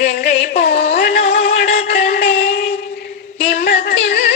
கங்கை போலோட கண்டே இம்மத்தின்